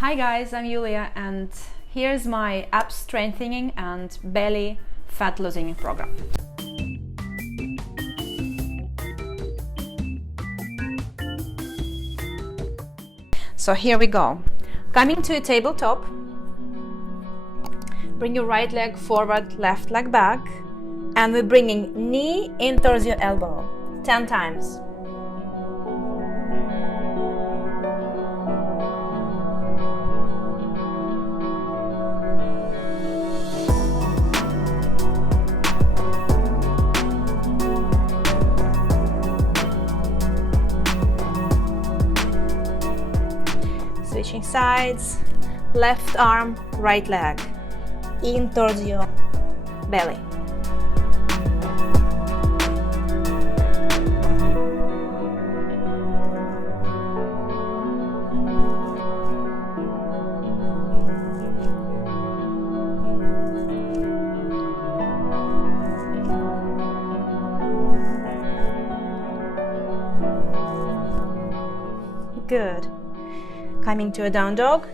Hi guys, I'm Yulia and here's my abs strengthening and belly fat losing program. So here we go. Coming to a tabletop, bring your right leg forward, left leg back, and we're bringing knee in towards your elbow 10 times. Switching sides, left arm, right leg, in towards your belly. Good. Coming to a down dog.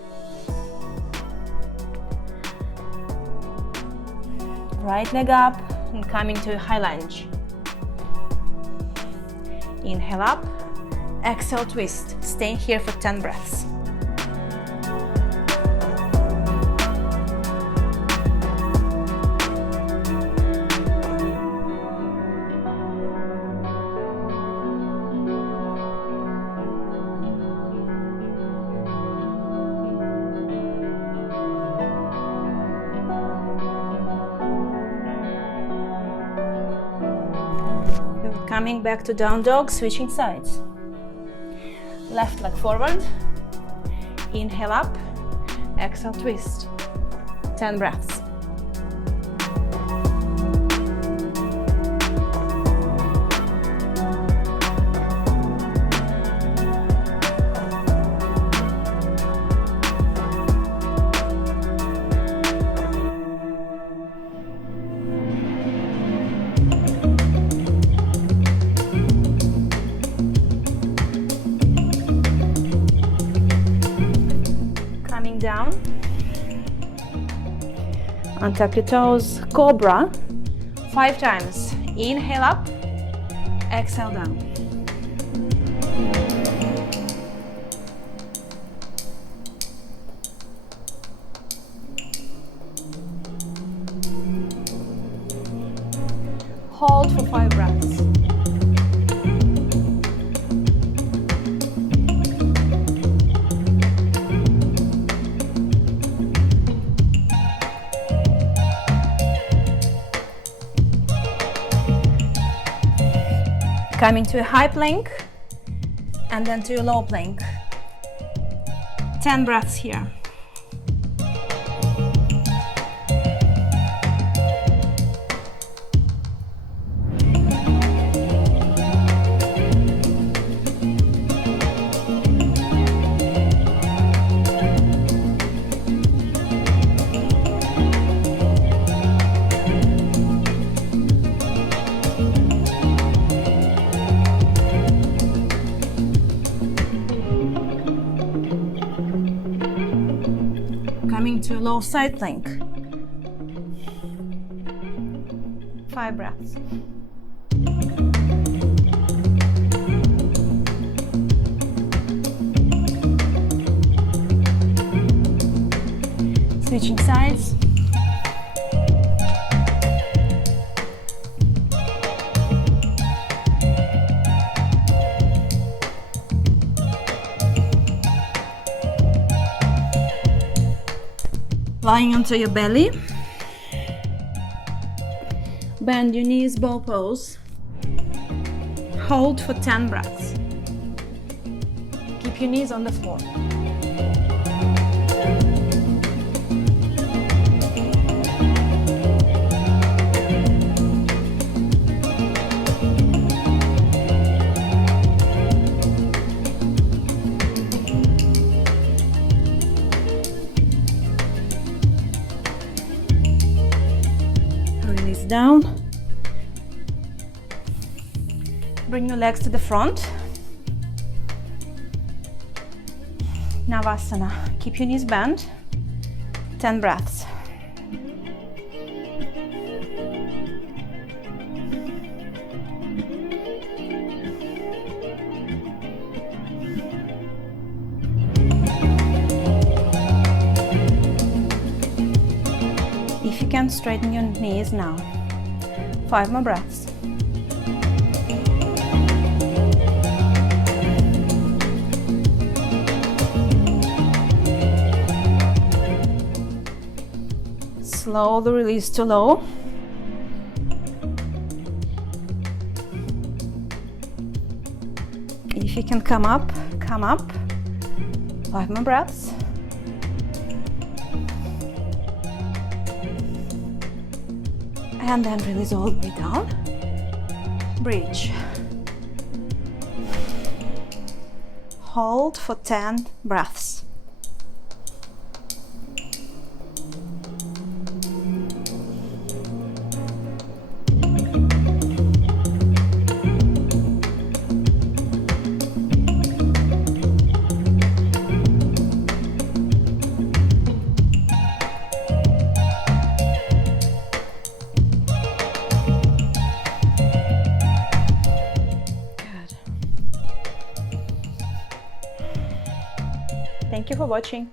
Right leg up and coming to a high lunge. Inhale up, exhale twist. Stay here for 10 breaths. Coming back to down dog, switching sides. Left leg forward, inhale up, exhale twist, 10 breaths. Down, untap your toes, cobra, 5 times. Inhale up, exhale down. Hold for 5 breaths. Coming to a high plank and then to a low plank. 10 breaths here. Coming to a low side plank. 5 breaths. Switching sides. Lying onto your belly, bend your knees, bow pose, hold for 10 breaths, keep your knees on the floor. Down. Bring your legs to the front. Navasana. Keep your knees bent. 10 breaths. If you can, straighten your knees now. 5 more breaths. Slowly release to low. If you can come up, come up. 5 more breaths. And then release all the way down. Bridge. Hold for 10 breaths. Thank you for watching.